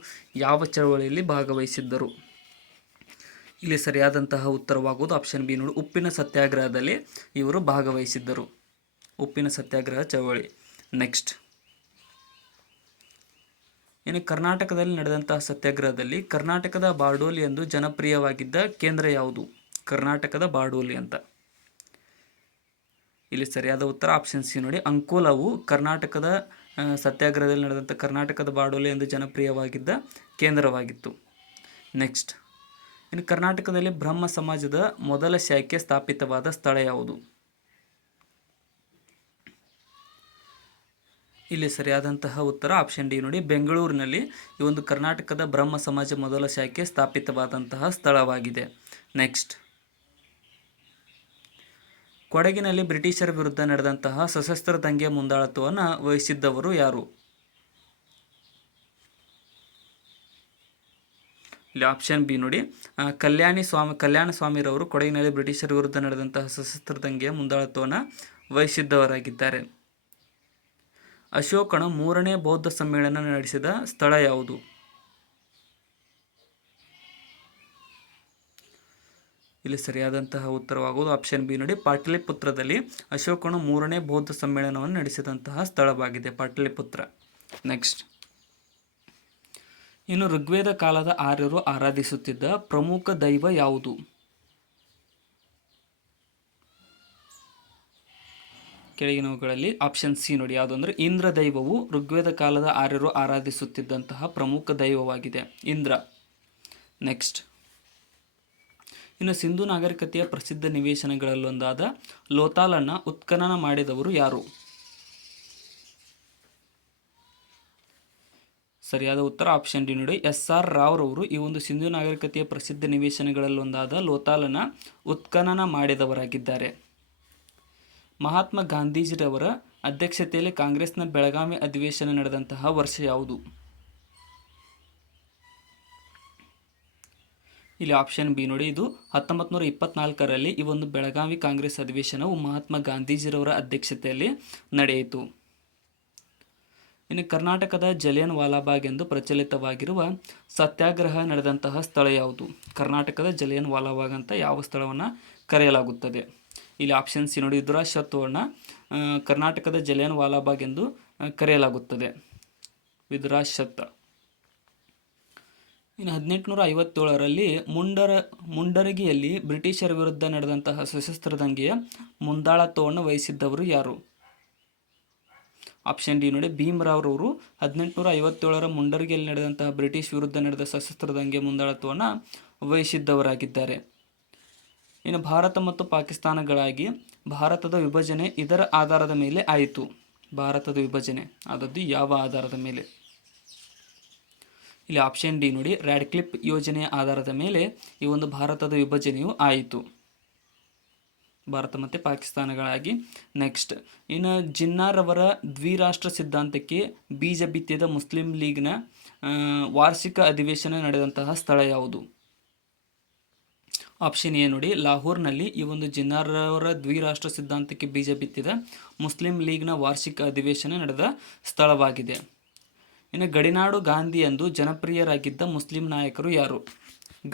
ಯಾವ ಚಳವಳಿಯಲ್ಲಿ ಭಾಗವಹಿಸಿದ್ದರು? ಇಲ್ಲಿ ಸರಿಯಾದಂತಹ ಉತ್ತರವಾಗುವುದು ಆಪ್ಷನ್ ಬಿ ನೋಡಿ, ಉಪ್ಪಿನ ಸತ್ಯಾಗ್ರಹದಲ್ಲಿ ಇವರು ಭಾಗವಹಿಸಿದ್ದರು. ಉಪ್ಪಿನ ಸತ್ಯಾಗ್ರಹ ಚಳವಳಿ. ನೆಕ್ಸ್ಟ್, ಇನ್ನು ಕರ್ನಾಟಕದಲ್ಲಿ ನಡೆದಂತಹ ಸತ್ಯಾಗ್ರಹದಲ್ಲಿ ಕರ್ನಾಟಕದ ಬಾರ್ಡೋಲಿ ಎಂದು ಜನಪ್ರಿಯವಾಗಿದ್ದ ಕೇಂದ್ರ ಯಾವುದು? ಕರ್ನಾಟಕದ ಬಾರ್ಡೋಲಿ ಅಂತ. ಇಲ್ಲಿ ಸರಿಯಾದ ಉತ್ತರ ಆಪ್ಷನ್ ಸಿ ನೋಡಿ, ಅಂಕೋಲವು ಕರ್ನಾಟಕದ ಸತ್ಯಾಗ್ರಹದಲ್ಲಿ ನಡೆದಂಥ ಕರ್ನಾಟಕದ ಬಾರ್ಡೋಲಿ ಎಂದು ಜನಪ್ರಿಯವಾಗಿದ್ದ ಕೇಂದ್ರವಾಗಿತ್ತು. ನೆಕ್ಸ್ಟ್, ಇನ್ನು ಕರ್ನಾಟಕದಲ್ಲಿ ಬ್ರಹ್ಮ ಸಮಾಜದ ಮೊದಲ ಶಾಖೆ ಸ್ಥಾಪಿತವಾದ ಸ್ಥಳ ಯಾವುದು? ಇಲ್ಲಿ ಸರಿಯಾದಂತಹ ಉತ್ತರ ಆಪ್ಷನ್ ಡಿ ನೋಡಿ, ಬೆಂಗಳೂರಿನಲ್ಲಿ ಈ ಒಂದು ಕರ್ನಾಟಕದ ಬ್ರಹ್ಮ ಸಮಾಜ ಮೊದಲ ಶಾಖೆ ಸ್ಥಾಪಿತವಾದಂತಹ ಸ್ಥಳವಾಗಿದೆ. ನೆಕ್ಸ್ಟ್, ಕೊಡಗಿನಲ್ಲಿ ಬ್ರಿಟಿಷರ ವಿರುದ್ಧ ನಡೆದಂತಹ ಸಶಸ್ತ್ರ ದಂಗೆಯ ಮುಂದಾಳತ್ವವನ್ನು ವಹಿಸಿದ್ದವರು ಯಾರು? ಇಲ್ಲಿ ಆಪ್ಷನ್ ಬಿ ನೋಡಿ, ಕಲ್ಯಾಣ ಸ್ವಾಮಿರವರು ಕೊಡಗಿನಲ್ಲಿ ಬ್ರಿಟಿಷರ ವಿರುದ್ಧ ನಡೆದಂತಹ ಸಶಸ್ತ್ರ ದಂಗೆಯ ಮುಂದಾಳತ್ವವನ್ನು ವಹಿಸಿದ್ದವರಾಗಿದ್ದಾರೆ. ಅಶೋಕನ 3ನೇ ಬೌದ್ಧ ಸಮ್ಮೇಳನ ನಡೆಸಿದ ಸ್ಥಳ ಯಾವುದು? ಇಲ್ಲಿ ಸರಿಯಾದಂತಹ ಉತ್ತರವಾಗುವುದು ಆಪ್ಷನ್ ಬಿ ನೋಡಿ, ಪಾಟಲಿಪುತ್ರದಲ್ಲಿ ಅಶೋಕನು 3ನೇ ಬೌದ್ಧ ಸಮ್ಮೇಳನವನ್ನು ನಡೆಸಿದಂತಹ ಸ್ಥಳವಾಗಿದೆ ಪಾಟಲಿಪುತ್ರ. ನೆಕ್ಸ್ಟ್, ಇನ್ನು ಋಗ್ವೇದ ಕಾಲದ ಆರ್ಯರು ಆರಾಧಿಸುತ್ತಿದ್ದ ಪ್ರಮುಖ ದೈವ ಯಾವುದು? ಕೆಳಗಿನವುಗಳಲ್ಲಿ ಆಪ್ಷನ್ ಸಿ ನೋಡಿ, ಯಾವುದು ಅಂದರೆ ಇಂದ್ರ ದೈವವು ಋಗ್ವೇದ ಕಾಲದ ಆರ್ಯರು ಆರಾಧಿಸುತ್ತಿದ್ದಂತಹ ಪ್ರಮುಖ ದೈವವಾಗಿದೆ, ಇಂದ್ರ. ನೆಕ್ಸ್ಟ್, ಇನ್ನು ಸಿಂಧು ನಾಗರಿಕತೆಯ ಪ್ರಸಿದ್ಧ ನಿವೇಶನಗಳಲ್ಲೊಂದಾದ ಲೋಥಾಲನ್ನು ಉತ್ಖನನ ಮಾಡಿದವರು ಯಾರು? ಸರಿಯಾದ ಉತ್ತರ ಆಪ್ಷನ್ ಡಿ ನೋಡಿ, SR ರಾವ್ರವರು ಈ ಒಂದು ಸಿಂಧು ನಾಗರಿಕತೆಯ ಪ್ರಸಿದ್ಧ ನಿವೇಶನಗಳಲ್ಲೊಂದಾದ ಲೋಥಾಲನ್ನು ಉತ್ಖನನ ಮಾಡಿದವರಾಗಿದ್ದಾರೆ. ಮಹಾತ್ಮ ಗಾಂಧೀಜಿರವರ ಅಧ್ಯಕ್ಷತೆಯಲ್ಲಿ ಕಾಂಗ್ರೆಸ್ನ ಬೆಳಗಾವಿ ಅಧಿವೇಶನ ನಡೆದಂತಹ ವರ್ಷ ಯಾವುದು? ಇಲ್ಲಿ ಆಪ್ಷನ್ ಬಿ ನೋಡಿ, ಇದು 1924ರಲ್ಲಿ ಈ ಒಂದು ಬೆಳಗಾವಿ ಕಾಂಗ್ರೆಸ್ ಅಧಿವೇಶನವು ಮಹಾತ್ಮ ಗಾಂಧೀಜಿರವರ ಅಧ್ಯಕ್ಷತೆಯಲ್ಲಿ ನಡೆಯಿತು. ಇನ್ನು ಕರ್ನಾಟಕದ ಜಲಿಯನ್ ವಾಲಾಬಾಗ್ ಎಂದು ಪ್ರಚಲಿತವಾಗಿರುವ ಸತ್ಯಾಗ್ರಹ ನಡೆದಂತಹ ಸ್ಥಳ ಯಾವುದು? ಕರ್ನಾಟಕದ ಜಲಿಯನ್ ವಾಲಾಬಾಗ್ ಅಂತ ಯಾವ ಸ್ಥಳವನ್ನು ಕರೆಯಲಾಗುತ್ತದೆ? ಇಲ್ಲಿ ಆಪ್ಷನ್ ಸಿ ನೋಡಿ, ವಿದುರಾಶ್ವತ್ಥವನ್ನು ಕರ್ನಾಟಕದ ಜಲಿಯನ್ ವಾಲಾಬಾಗ್ ಎಂದು ಕರೆಯಲಾಗುತ್ತದೆ, ವಿದುರಾಶ್ವತ್ಥ. ಇನ್ನು 1857ರಲ್ಲಿ ಮುಂಡರಗಿಯಲ್ಲಿ ಬ್ರಿಟಿಷರ ವಿರುದ್ಧ ನಡೆದಂತಹ ಸಶಸ್ತ್ರ ದಂಗೆಯ ಮುಂದಾಳತ್ವವನ್ನು ವಹಿಸಿದ್ದವರು ಯಾರು? ಆಪ್ಷನ್ ಡಿ ನೋಡಿ, ಭೀಮರಾವ್ರವರು 1857ರ ಮುಂಡರಗಿಯಲ್ಲಿ ನಡೆದಂತಹ ಬ್ರಿಟಿಷ್ ವಿರುದ್ಧ ನಡೆದ ಸಶಸ್ತ್ರ ದಂಗೆಯ ಮುಂದಾಳತ್ವವನ್ನು ವಹಿಸಿದ್ದವರಾಗಿದ್ದಾರೆ. ಇನ್ನು ಭಾರತ ಮತ್ತು ಪಾಕಿಸ್ತಾನಗಳಾಗಿ ಭಾರತದ ವಿಭಜನೆ ಇದರ ಆಧಾರದ ಮೇಲೆ ಆಯಿತು. ಭಾರತದ ವಿಭಜನೆ ಆದದ್ದು ಯಾವ ಆಧಾರದ ಮೇಲೆ? ಇಲ್ಲಿ ಆಪ್ಷನ್ ಡಿ ನೋಡಿ, ರ್ಯಾಡ್ಕ್ಲಿಫ್ ಯೋಜನೆಯ ಆಧಾರದ ಮೇಲೆ ಈ ಒಂದು ಭಾರತದ ವಿಭಜನೆಯು ಆಯಿತು, ಭಾರತ ಮತ್ತು ಪಾಕಿಸ್ತಾನಗಳಾಗಿ. ನೆಕ್ಸ್ಟ್, ಇನ್ನು ಜಿನ್ನಾರವರ ದ್ವಿರಾಷ್ಟ್ರ ಸಿದ್ಧಾಂತಕ್ಕೆ ಬೀಜ ಬಿತ್ತಿದ ಮುಸ್ಲಿಂ ಲೀಗ್ನ ವಾರ್ಷಿಕ ಅಧಿವೇಶನ ನಡೆದಂತಹ ಸ್ಥಳ ಯಾವುದು? ಆಪ್ಷನ್ ಎ ನೋಡಿ, ಲಾಹೋರ್ನಲ್ಲಿ ಈ ಒಂದು ಜಿನ್ನಾರವರ ದ್ವಿರಾಷ್ಟ್ರ ಸಿದ್ಧಾಂತಕ್ಕೆ ಬೀಜ ಬಿತ್ತಿದ ಮುಸ್ಲಿಂ ಲೀಗ್ನ ವಾರ್ಷಿಕ ಅಧಿವೇಶನ ನಡೆದ ಸ್ಥಳವಾಗಿದೆ. ಇನ್ನು ಗಡಿನಾಡು ಗಾಂಧಿ ಎಂದು ಜನಪ್ರಿಯರಾಗಿದ್ದ ಮುಸ್ಲಿಂ ನಾಯಕರು ಯಾರು?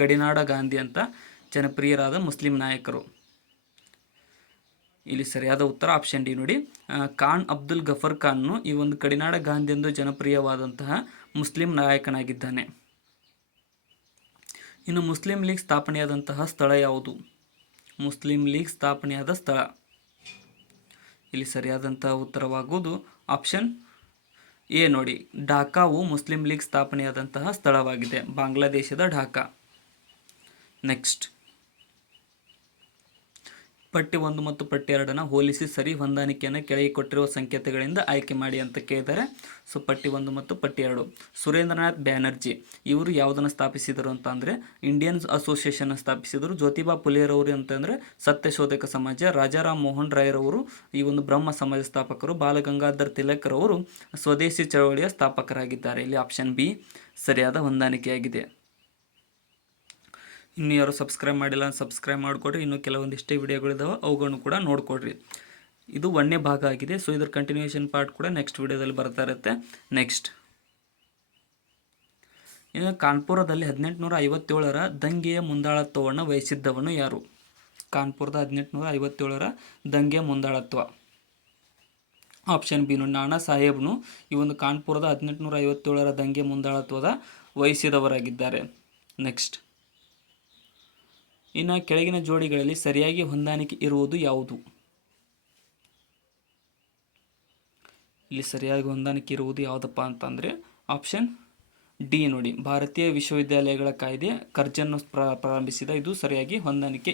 ಗಡಿನಾಡ ಗಾಂಧಿ ಅಂತ ಜನಪ್ರಿಯರಾದ ಮುಸ್ಲಿಂ ನಾಯಕರು. ಇಲ್ಲಿ ಸರಿಯಾದ ಉತ್ತರ ಆಪ್ಷನ್ ಡಿ ನೋಡಿ, ಖಾನ್ ಅಬ್ದುಲ್ ಗಫರ್ ಖಾನ್ನು ಈ ಒಂದು ಗಡಿನಾಡ ಗಾಂಧಿ ಎಂದು ಜನಪ್ರಿಯವಾದಂತಹ ಮುಸ್ಲಿಂ ನಾಯಕನಾಗಿದ್ದಾನೆ. ಇನ್ನು ಮುಸ್ಲಿಂ ಲೀಗ್ ಸ್ಥಾಪನೆಯಾದಂತಹ ಸ್ಥಳ ಯಾವುದು? ಮುಸ್ಲಿಂ ಲೀಗ್ ಸ್ಥಾಪನೆಯಾದ ಸ್ಥಳ. ಇಲ್ಲಿ ಸರಿಯಾದಂತಹ ಉತ್ತರವಾಗುವುದು ಆಪ್ಷನ್ ಎ ನೋಡಿ, ಢಾಕಾವು ಮುಸ್ಲಿಂ ಲೀಗ್ ಸ್ಥಾಪನೆಯಾದಂತಹ ಸ್ಥಳವಾಗಿದೆ, ಬಾಂಗ್ಲಾದೇಶದ ಢಾಕಾ. ನೆಕ್ಸ್ಟ್, ಪಟ್ಟಿ 1 ಮತ್ತು ಪಟ್ಟಿ 2 ಹೋಲಿಸಿ ಸರಿ ಹೊಂದಾಣಿಕೆಯನ್ನು ಕೆಳಗೆ ಕೊಟ್ಟಿರುವ ಸಂಕೇತಗಳಿಂದ ಆಯ್ಕೆ ಮಾಡಿ ಅಂತ ಕೇಳಿದ್ದಾರೆ. ಸೊ ಪಟ್ಟಿ 1 ಮತ್ತು ಪಟ್ಟಿ 2, ಸುರೇಂದ್ರನಾಥ್ ಬ್ಯಾನರ್ಜಿ ಇವರು ಯಾವುದನ್ನು ಸ್ಥಾಪಿಸಿದರು ಅಂತ ಅಂದರೆ ಇಂಡಿಯನ್ ಅಸೋಸಿಯೇಷನ್ ಸ್ಥಾಪಿಸಿದರು. ಜ್ಯೋತಿಬಾ ಫುಲೆರವರು ಅಂತಂದರೆ ಸತ್ಯಶೋಧಕ ಸಮಾಜ. ರಾಜಾರಾಮ್ ಮೋಹನ್ ರಾಯ್ರವರು ಈ ಒಂದು ಬ್ರಹ್ಮ ಸಮಾಜ ಸ್ಥಾಪಕರು. ಬಾಲಗಂಗಾಧರ್ ತಿಲಕ್ರವರು ಸ್ವದೇಶಿ ಚಳವಳಿಯ ಸ್ಥಾಪಕರಾಗಿದ್ದಾರೆ. ಇಲ್ಲಿ ಆಪ್ಷನ್ ಬಿ ಸರಿಯಾದ ಹೊಂದಾಣಿಕೆಯಾಗಿದೆ. ಇನ್ನು ಯಾರು ಸಬ್ಸ್ಕ್ರೈಬ್ ಮಾಡಿಲ್ಲ ಸಬ್ಸ್ಕ್ರೈಬ್ ಮಾಡಿಕೊಡ್ರಿ. ಇನ್ನು ಕೆಲವೊಂದಿಷ್ಟೇ ವಿಡಿಯೋಗಳಿದ್ದಾವೆ, ಅವುಗಳನ್ನು ಕೂಡ ನೋಡಿಕೊಡ್ರಿ. ಇದು 1ನೇ ಭಾಗ ಆಗಿದೆ. ಸೊ ಇದರ ಕಂಟಿನ್ಯೂಷನ್ ಪಾರ್ಟ್ ಕೂಡ ನೆಕ್ಸ್ಟ್ ವಿಡಿಯೋದಲ್ಲಿ ಬರ್ತಾ ಇರುತ್ತೆ. ನೆಕ್ಸ್ಟ್, ಇನ್ನು ಕಾನ್ಪುರದಲ್ಲಿ 1857ರ ದಂಗೆಯ ಮುಂದಾಳತ್ವವನ್ನು ವಹಿಸಿದ್ದವನು ಯಾರು? ಕಾನ್ಪುರದ 1857ರ ದಂಗೆಯ ಮುಂದಾಳತ್ವ. ಆಪ್ಷನ್ ಬಿ ನೋಡಿ, ನಾನಾ ಸಾಹೇಬ್ನು ಈ ಒಂದು ಕಾನ್ಪುರದ 1857ರ ದಂಗೆ ಮುಂದಾಳತ್ವದ ವಹಿಸಿದವರಾಗಿದ್ದಾರೆ. ನೆಕ್ಸ್ಟ್, ಇನ್ನು ಕೆಳಗಿನ ಜೋಡಿಗಳಲ್ಲಿ ಸರಿಯಾಗಿ ಹೊಂದಾಣಿಕೆ ಇರುವುದು ಯಾವುದು? ಇಲ್ಲಿ ಸರಿಯಾಗಿ ಹೊಂದಾಣಿಕೆ ಇರುವುದು ಯಾವುದಪ್ಪ ಅಂತಂದರೆ ಆಪ್ಷನ್ ಡಿ ನೋಡಿ, ಭಾರತೀಯ ವಿಶ್ವವಿದ್ಯಾಲಯಗಳ ಕಾಯ್ದೆ ಕರ್ಜನ್ನು ಪ್ರಾರಂಭಿಸಿದ. ಇದು ಸರಿಯಾಗಿ ಹೊಂದಾಣಿಕೆ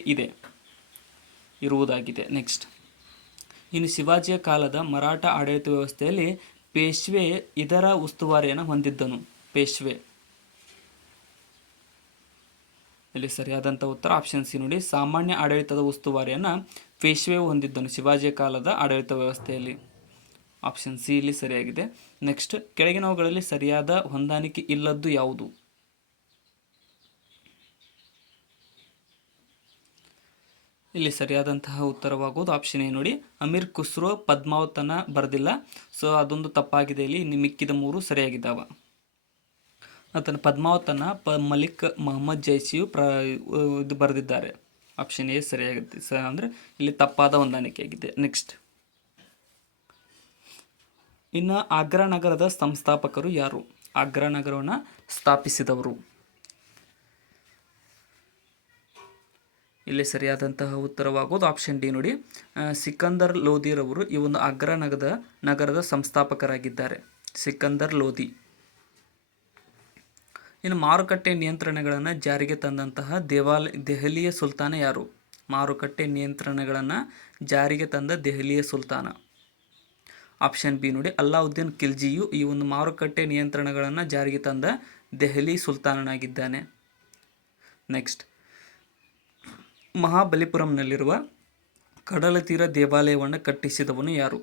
ಇರುವುದಾಗಿದೆ. ನೆಕ್ಸ್ಟ್, ಇನ್ನು ಶಿವಾಜಿಯ ಕಾಲದ ಮರಾಠ ಆಡಳಿತ ವ್ಯವಸ್ಥೆಯಲ್ಲಿ ಪೇಶ್ವೆ ಇದರ ಉಸ್ತುವಾರಿಯನ್ನು ಹೊಂದಿದ್ದನು. ಪೇಶ್ವೆ, ಇಲ್ಲಿ ಸರಿಯಾದಂಥ ಉತ್ತರ ಆಪ್ಷನ್ ಸಿ ನೋಡಿ, ಸಾಮಾನ್ಯ ಆಡಳಿತದ ಉಸ್ತುವಾರಿಯನ್ನು ಪೇಶ್ವೆ ಹೊಂದಿದ್ದನು ಶಿವಾಜಿಯ ಕಾಲದ ಆಡಳಿತ ವ್ಯವಸ್ಥೆಯಲ್ಲಿ. ಆಪ್ಷನ್ ಸಿ ಇಲ್ಲಿ ಸರಿಯಾಗಿದೆ. ನೆಕ್ಸ್ಟ್, ಕೆಳಗಿನವುಗಳಲ್ಲಿ ಸರಿಯಾದ ಹೊಂದಾಣಿಕೆ ಇಲ್ಲದ್ದು ಯಾವುದು? ಇಲ್ಲಿ ಸರಿಯಾದಂತಹ ಉತ್ತರವಾಗುವುದು ಆಪ್ಷನ್ ಎ ನೋಡಿ, ಅಮೀರ್ ಖುಸ್ರೋ ಪದ್ಮಾವತನ ಬರೆದಿಲ್ಲ. ಸೊ ಅದೊಂದು ತಪ್ಪಾಗಿದೆ. ಇಲ್ಲಿ ಮಿಕ್ಕಿದ 3 ಸರಿಯಾಗಿದ್ದಾವ. ಆತನ ಪದ್ಮಾವತನ ಮಲಿಕ್ ಮೊಹಮ್ಮದ್ ಜೈಸಿಯು ಇದು ಬರೆದಿದ್ದಾರೆ. ಆಪ್ಷನ್ ಎ ಸರಿಯಾಗಿದೆ. ಅಂದರೆ ಇಲ್ಲಿ ತಪ್ಪಾದ ಹೊಂದಾಣಿಕೆಯಾಗಿದೆ. ನೆಕ್ಸ್ಟ್, ಇನ್ನು ಆಗ್ರಾ ನಗರದ ಸಂಸ್ಥಾಪಕರು ಯಾರು? ಆಗ್ರಾ ನಗರವನ್ನು ಸ್ಥಾಪಿಸಿದವರು. ಇಲ್ಲಿ ಸರಿಯಾದಂತಹ ಉತ್ತರವಾಗೋದು ಆಪ್ಷನ್ ಡಿ ನೋಡಿ, ಸಿಕಂದರ್ ಲೋಧಿರವರು ಈ ಒಂದು ಆಗ್ರಾ ನಗರದ ಸಂಸ್ಥಾಪಕರಾಗಿದ್ದಾರೆ. ಸಿಕಂದರ್ ಲೋಧಿ. ಇನ್ನು ಮಾರುಕಟ್ಟೆ ನಿಯಂತ್ರಣಗಳನ್ನು ಜಾರಿಗೆ ತಂದಂತಹ ದೆಹಲಿಯ ಸುಲ್ತಾನ ಯಾರು? ಮಾರುಕಟ್ಟೆ ನಿಯಂತ್ರಣಗಳನ್ನು ಜಾರಿಗೆ ತಂದ ದೆಹಲಿಯ ಸುಲ್ತಾನ. ಆಪ್ಷನ್ ಬಿ ನೋಡಿ, ಅಲ್ಲಾವುದ್ದೀನ್ ಖಿಲ್ಜಿಯು ಈ ಒಂದು ಮಾರುಕಟ್ಟೆ ನಿಯಂತ್ರಣಗಳನ್ನು ಜಾರಿಗೆ ತಂದ ದೆಹಲಿ ಸುಲ್ತಾನನಾಗಿದ್ದಾನೆ. ನೆಕ್ಸ್ಟ್, ಮಹಾಬಲಿಪುರಂನಲ್ಲಿರುವ ಕಡಲತೀರ ದೇವಾಲಯವನ್ನು ಕಟ್ಟಿಸಿದವನು ಯಾರು?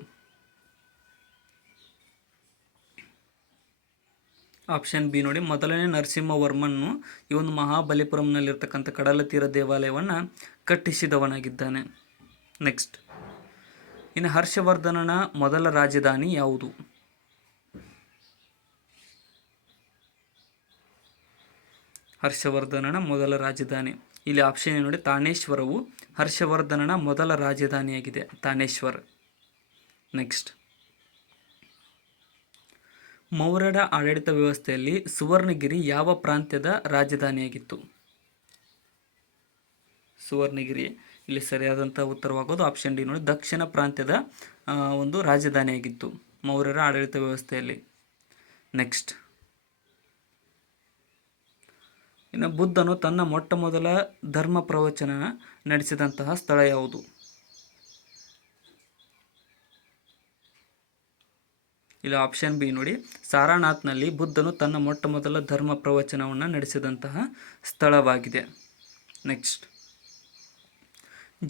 ಆಪ್ಷನ್ ಬಿ ನೋಡಿ, ಮೊದಲನೇ ನರಸಿಂಹವರ್ಮನು ಈ ಒಂದು ಮಹಾಬಲಿಪುರಂನಲ್ಲಿರ್ತಕ್ಕಂಥ ಕಡಲತೀರ ದೇವಾಲಯವನ್ನು ಕಟ್ಟಿಸಿದವನಾಗಿದ್ದಾನೆ. ನೆಕ್ಸ್ಟ್, ಇನ್ನು ಹರ್ಷವರ್ಧನನ ಮೊದಲ ರಾಜಧಾನಿ ಯಾವುದು? ಹರ್ಷವರ್ಧನನ ಮೊದಲ ರಾಜಧಾನಿ. ಇಲ್ಲಿ ಆಪ್ಷನ್ ನೋಡಿ, ತಾನೇಶ್ವರವು ಹರ್ಷವರ್ಧನನ ಮೊದಲ ರಾಜಧಾನಿಯಾಗಿದೆ. ತಾನೇಶ್ವರ್. ನೆಕ್ಸ್ಟ್, ಮೌರ್ಯರ ಆಡಳಿತ ವ್ಯವಸ್ಥೆಯಲ್ಲಿ ಸುವರ್ಣಗಿರಿ ಯಾವ ಪ್ರಾಂತ್ಯದ ರಾಜಧಾನಿಯಾಗಿತ್ತು? ಸುವರ್ಣಗಿರಿ. ಇಲ್ಲಿ ಸರಿಯಾದಂಥ ಉತ್ತರವಾಗೋದು ಆಪ್ಷನ್ ಡಿ ನೋಡಿ, ದಕ್ಷಿಣ ಪ್ರಾಂತ್ಯದ ಒಂದು ರಾಜಧಾನಿಯಾಗಿತ್ತು ಮೌರ್ಯರ ಆಡಳಿತ ವ್ಯವಸ್ಥೆಯಲ್ಲಿ. ನೆಕ್ಸ್ಟ್, ಇನ್ನು ಬುದ್ಧನು ತನ್ನ ಮೊಟ್ಟ ಮೊದಲ ಧರ್ಮ ಪ್ರವಚನ ನಡೆಸಿದಂತಹ ಸ್ಥಳ ಯಾವುದು? ಇಲ್ಲಿ ಆಪ್ಷನ್ ಬಿ ನೋಡಿ, ಸಾರಾನಾಥ್ನಲ್ಲಿ ಬುದ್ಧನು ತನ್ನ ಮೊಟ್ಟ ಮೊದಲ ಧರ್ಮ ಪ್ರವಚನವನ್ನು ನಡೆಸಿದಂತಹ ಸ್ಥಳವಾಗಿದೆ. ನೆಕ್ಸ್ಟ್,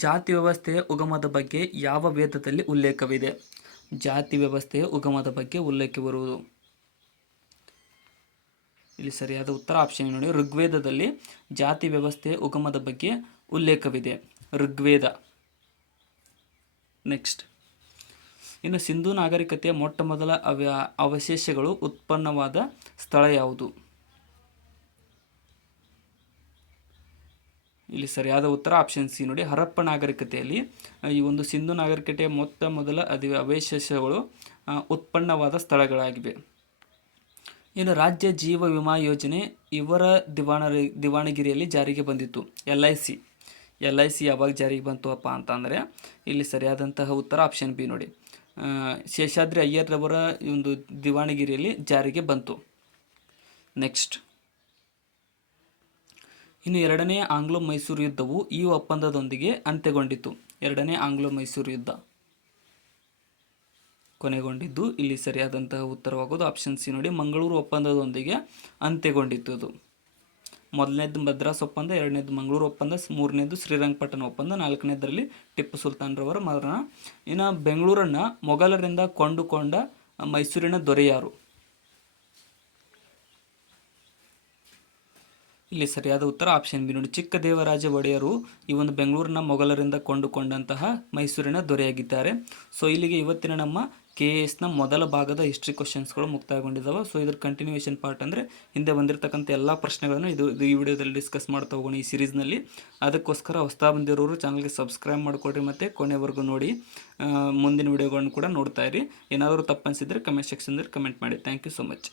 ಜಾತಿ ವ್ಯವಸ್ಥೆಯ ಉಗಮದ ಬಗ್ಗೆ ಯಾವ ವೇದದಲ್ಲಿ ಉಲ್ಲೇಖವಿದೆ? ಜಾತಿ ವ್ಯವಸ್ಥೆಯ ಉಗಮದ ಬಗ್ಗೆ ಉಲ್ಲೇಖವಿರುವುದು. ಇಲ್ಲಿ ಸರಿಯಾದ ಉತ್ತರ ಆಪ್ಷನ್ ನೋಡಿ, ಋಗ್ವೇದದಲ್ಲಿ ಜಾತಿ ವ್ಯವಸ್ಥೆಯ ಉಗಮದ ಬಗ್ಗೆ ಉಲ್ಲೇಖವಿದೆ. ಋಗ್ವೇದ. ನೆಕ್ಸ್ಟ್, ಇನ್ನು ಸಿಂಧೂ ನಾಗರಿಕತೆಯ ಮೊಟ್ಟ ಮೊದಲ ಅವಶೇಷಗಳು ಉತ್ಪನ್ನವಾದ ಸ್ಥಳ ಯಾವುದು? ಇಲ್ಲಿ ಸರಿಯಾದ ಉತ್ತರ ಆಪ್ಷನ್ ಸಿ ನೋಡಿ, ಹರಪ್ಪ ನಾಗರಿಕತೆಯಲ್ಲಿ ಈ ಒಂದು ಸಿಂಧೂ ನಾಗರಿಕತೆಯ ಮೊಟ್ಟ ಮೊದಲ ಅವಶೇಷಗಳು ಉತ್ಪನ್ನವಾದ ಸ್ಥಳಗಳಾಗಿವೆ. ಇನ್ನು ರಾಜ್ಯ ಜೀವ ವಿಮಾ ಯೋಜನೆ ಇವರ ದಿವಾಣಗಿರಿಯಲ್ಲಿ ಜಾರಿಗೆ ಬಂದಿತ್ತು. ಎಲ್ ಐ ಸಿ ಯಾವಾಗ ಜಾರಿಗೆ ಬಂತುವಪ್ಪ ಅಂತಂದರೆ ಇಲ್ಲಿ ಸರಿಯಾದಂತಹ ಉತ್ತರ ಆಪ್ಷನ್ ಬಿ ನೋಡಿ, ಶೇಷಾದ್ರಿ ಅಯ್ಯರ್ರವರ ಒಂದು ದಿವಾಣಗಿರಿಯಲ್ಲಿ ಜಾರಿಗೆ ಬಂತು. ನೆಕ್ಸ್ಟ್, ಇನ್ನು ಎರಡನೇ ಆಂಗ್ಲೋ ಮೈಸೂರು ಯುದ್ಧವು ಈ ಒಪ್ಪಂದದೊಂದಿಗೆ ಅಂತ್ಯಗೊಂಡಿತು. ಎರಡನೇ ಆಂಗ್ಲೋ ಮೈಸೂರು ಯುದ್ಧ ಕೊನೆಗೊಂಡಿದ್ದು. ಇಲ್ಲಿ ಸರಿಯಾದಂತಹ ಉತ್ತರವಾಗೋದು ಆಪ್ಷನ್ ಸಿ ನೋಡಿ, ಮಂಗಳೂರು ಒಪ್ಪಂದದೊಂದಿಗೆ ಅಂತ್ಯಗೊಂಡಿತ್ತು. ಅದು ಮೊದಲನೇದು ಮದ್ರಾಸ್ ಒಪ್ಪಂದ, ಎರಡನೇದು ಮಂಗಳೂರು ಒಪ್ಪಂದ, ಮೂರನೇದು ಶ್ರೀರಂಗಪಟ್ಟಣ ಒಪ್ಪಂದ, ನಾಲ್ಕನೇದರಲ್ಲಿ ಟಿಪ್ಪು ಸುಲ್ತಾನ್ರವರ ಮರಣ. ಇನ್ನು ಬೆಂಗಳೂರನ್ನು ಮೊಘಲರಿಂದ ಕೊಂಡುಕೊಂಡ ಮೈಸೂರಿನ ದೊರೆ ಯಾರು? ಇಲ್ಲಿ ಸರಿಯಾದ ಉತ್ತರ ಆಪ್ಷನ್ ಬಿ ನೋಡಿ, ಚಿಕ್ಕದೇವರಾಜ ಒಡೆಯರು ಈ ಒಂದು ಬೆಂಗಳೂರನ್ನ ಮೊಘಲರಿಂದ ಕೊಂಡುಕೊಂಡಂತಹ ಮೈಸೂರಿನ ದೊರೆಯಾಗಿದ್ದಾರೆ. ಸೊ ಇಲ್ಲಿಗೆ ಇವತ್ತಿನ ನಮ್ಮ KASನ ಮೊದಲ ಭಾಗದ ಹಿಸ್ಟ್ರಿ ಕ್ವಶನ್ಸ್ಗಳು ಮುಕ್ತಾಯಗೊಂಡಿದ್ದಾವೆ. ಸೊ ಇದ್ರ ಕಂಟಿನ್ಯೂಯೇಷನ್ ಪಾರ್ಟ್ ಅಂದರೆ ಹಿಂದೆ ಬಂದಿರತಕ್ಕಂಥ ಎಲ್ಲ ಪ್ರಶ್ನೆಗಳನ್ನು ಇದು ಈ ವಿಡಿಯೋದಲ್ಲಿ ಡಿಸ್ಕಸ್ ಮಾಡ್ತಾ ಹೋಗೋಣ ಈ ಸೀರೀಸ್ನಲ್ಲಿ. ಅದಕ್ಕೋಸ್ಕರ ಹೊಸ್ತಾ ಬಂದಿರೋರು ಚಾನಲ್ಗೆ ಸಬ್ಸ್ಕ್ರೈಬ್ ಮಾಡಿಕೊಡ್ರಿ ಮತ್ತು ಕೊನೆವರೆಗೂ ನೋಡಿ. ಮುಂದಿನ ವಿಡಿಯೋಗಳನ್ನು ಕೂಡ ನೋಡ್ತಾ ಇರಿ. ಏನಾದರೂ ತಪ್ಪು ಅನಿಸಿದರೆ ಕಮೆಂಟ್ ಸೆಕ್ಷನ್ದಲ್ಲಿ ಕಮೆಂಟ್ ಮಾಡಿ. Thank you so much.